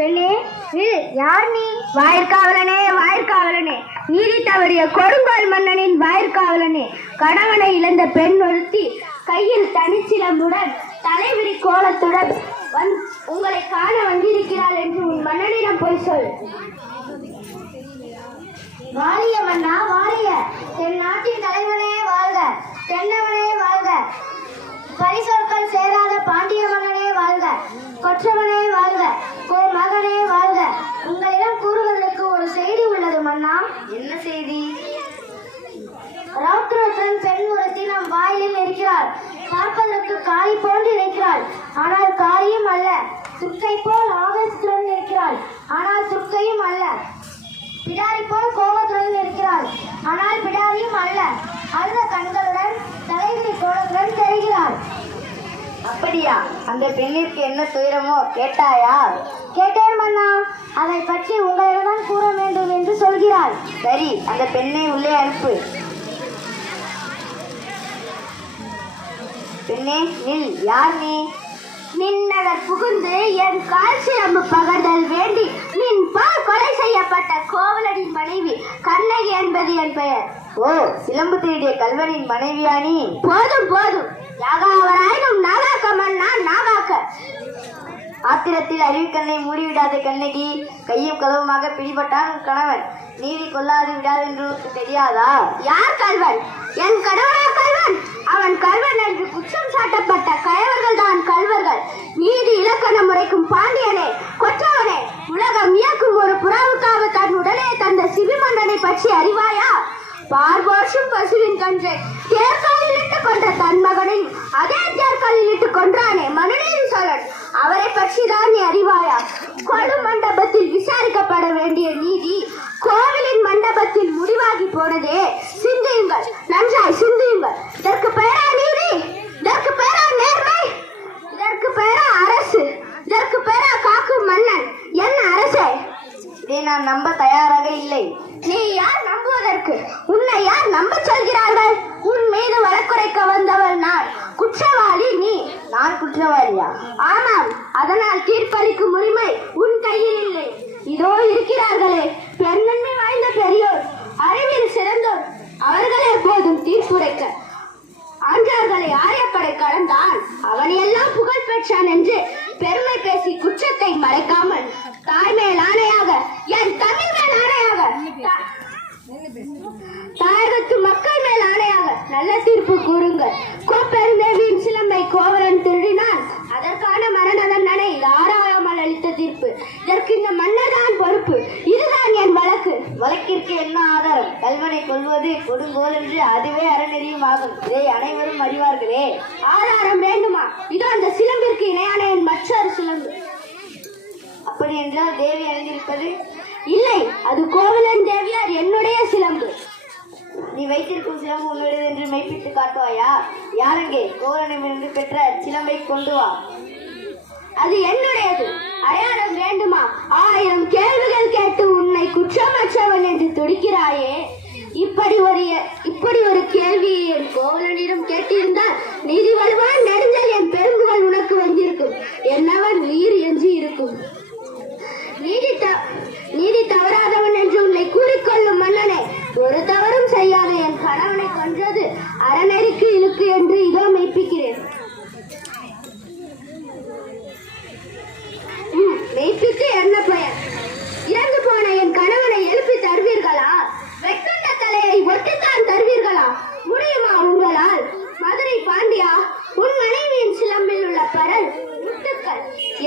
பெண்ணே யார் நீ? வாயிற்காவலனே வாயிற்காவலனே. நீதி தவறிய கொடுங்கோல் மன்னனின் வாயிற்காவலனே. கணவனை இழந்த பெண் ஒருத்தி கையில் தனிச்சிலம்புடன் தலைவிரி கோலத்துடன் வந் உங்களை காண வந்திருக்கிறாள் என்று உன் மன்னனிடம் போய் சொல். வாலிய மன்னா வாலிய. தென் நாட்டின் தலைவனே வாழ்க. தென்னவனே வாழ்க. பரிசோ கொற்றவனே வாழ்க கோ மகனே வாழ்க. உங்களிடம் கூறுவதற்கு ஒரு செய்தி உள்ளது மன்னா. என்ன செய்தி? ரௌத்ரத்துடன் பெண் ஒருத்தி நம் வாயிலில் இருக்கிறாள். பார்ப்பதற்கு காளி போன்று இருக்கிறாள் ஆனால் காளியும் அல்ல துர்க்கை போல் ஆவேசத்துடன் இருக்கிறாள் ஆனால் துர்க்கையும் அல்ல பிடாரி போல் கோபத்துடன் இருக்கிறாள் ஆனால் பிடாரியும் அல்ல அழுத கண்களுடன் தலைவிரி கோலத்துடன் தெரிகிறாள். அப்படியா? அந்த பெண்ணிற்கு என்ன துயரமோ கேட்டாயா? கேட்டேன் மன்னா. அதை பற்றி உங்களிடம் கூற வேண்டும் என்று சொல்கிறாள். சரி அந்த பெண்ணை உள்ளே அனுப்பு. பெண்ணே நில். யார் நீ? நின்னவர் புகுந்து என் கால் சிலம்பு பகர்தல் வேண்டி நின் பால் கொலை செய்யப்பட்ட கோவலனின் மனைவி கண்ணகி என்பது என் பெயர். ஓ சிலம்பு திருடிய கல்வனின் மனைவியா நீ போதும் போதும். யாகாவராயினும் நாகாக்க மன்னா நாகாக்க. ஆத்திரத்தில் அறிவுக்கண்ணை மூடிவிடாத கண்ணகி கையும் களவுமாக பிடிபட்டான் உன் கணவன். நீதி கொல்லாது விடாது என்று உனக்கு தெரியாதா? யார் கல்வன்? என் கடவுளா கல்வன்? அவன் கல்வன் என்று குற்றம் சாட்டப்பட்ட கயவர்கள் தான் கல்வர்கள். நீதி இலக்கண முறைக்கும் பாண்டியனே கொற்றவனே உலகம் இயக்கும் ஒரு புறாவுக்காக தன் உடலே தந்த சிவிமன்னனை பற்றி அறிவாயா பார்வோஷும் பசுவின் கன்றை. தேர்காலில் இட்டு கொன்ற தன் மகனையும் அதே தேர்காலில் இட்டு கொன்றானே மனுநீதி சோழன். அவரை பற்றி தான் நீ அறிவாயா? கொடு மண்டபத்தில் விசாரிக்கப்பட வேண்டிய நீதி கோவிலின் மண்டபத்தில் முடிவாகி போனதே. சிந்தியுங்கள். நன்றாய் சிந்தியுங்கள். இதற்கு பெயரா நீதி? இதற்கு பெயரா நேர்மை? இதற்கு பெயரா அரசு? இதற்கு பெயரா காக்கும் மன்னன்? என்ன அரசே? இதை நான் நம்ப தயாராக இல்லை. நீ யார் நம்புவதற்கு? உன்னை யார் நம்ப சொல்கிறார்கள்? உன் மீது வழக்குரைக்க வந்தவள் நான். குற்றவாளி நீ. நான் குற்றவாளியா? ஆமாம். அதனால் தீர்ப்பளிக்கும் உரிமை உன் கையில் இல்லை. இதோ இருக்கிறார்களே பெருந்தன்மை வாய்ந்த பெரியோர். அறிவில் சிறந்தோர். அவர்களே போதும் தீர்ப்புரைக்க. ஆண்டார்களை ஆரியப்படை கடந்தான். அவன் எல்லாம் புகழ் பெற்றான் என்று மன்னிப்பு கூறுங்கள். கோப்பெருந்தேவியின் சிலம்பை கோவலன் திருடினான் அதற்கான மரண தண்டனை யாராமல் அளித்த தீர்ப்பு? இதற்கு இந்த மன்னர் தான் பொறுப்பு. இதுதான் என் வழக்கு. வழக்கிற்கு என்ன ஆதாரம்? கல்வனை கொல்வது கொடுங்கோல் என்று அதுவே அறநெறியும் ஆகும் இதை அனைவரும் அறிவார்களே. ஆதாரம் வேண்டுமா? இதோ அந்த சிலம்பிற்கு இணையான என் மற்றொரு சிலம்பு. அப்படி என்றால் தேவி அணிந்திருப்பது இல்லை. அது கோவலன் தேவியார் என்னுடைய சிலம்பு. நீ வைத்திருக்கும் சிலம்பு உன்னுடையது என்று மெய்ப்பித்து காட்டுவாயா? யாரெங்கே? கோரனிடமிருந்து பெற்ற சிலம்பை கொண்டு வா. அது என்னுடையது? அடையாளம் வேண்டுமா? ஆயிரம் கேள்விகள் கேட்டு உன்னை குற்றமற்றவன் என்று துடிக்கிறாயே. இப்படி ஒரு இப்படி ஒரு கேள்வி என் கோவலனிடம் கேட்டிருந்தால் நீதி வருவான்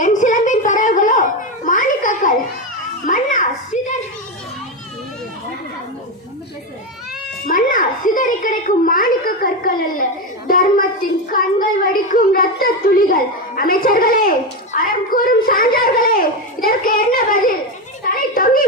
என் சிலம்பின் பறவைகளோ மாணிக்கக்கள் மன்னா சிதர் மன்னா சிதறி கிடைக்கும் மாணிக்க கற்கள் அல்ல. தர்மத்தின் கண்கள் வடிக்கும் ரத்த துளிகள். அமைச்சர்களே அறம் கூறும் சான்றார்களே இதற்கு என்ன பதில்? தலை தொங்கி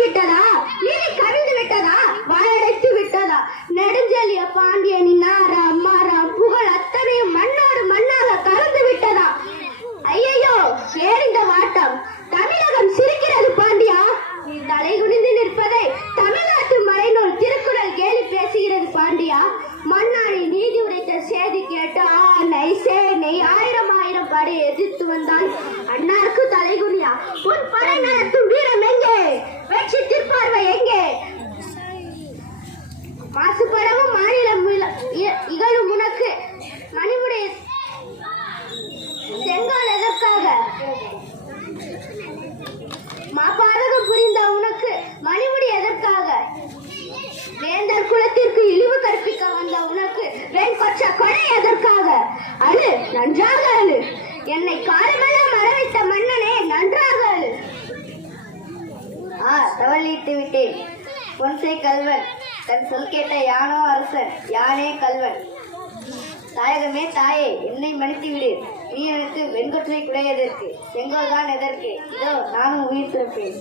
நன்றாக அழு. என்னை காலமெல்லாம் மறவித்த மன்னனே நன்றாக அழு. ஆ தவறிட்டு விட்டேன். பொன்சை கல்வன். தன் சொல் கேட்ட யானோ அரசன். யானே கல்வன். தாயகமே தாயே என்னை மன்னித்து விடு. நீ எனக்கு வெண்கொற்றை குடையதற்கு செங்கோல் தான் எதற்கு? இதோ நானும் உயிர் பிறப்பேன்.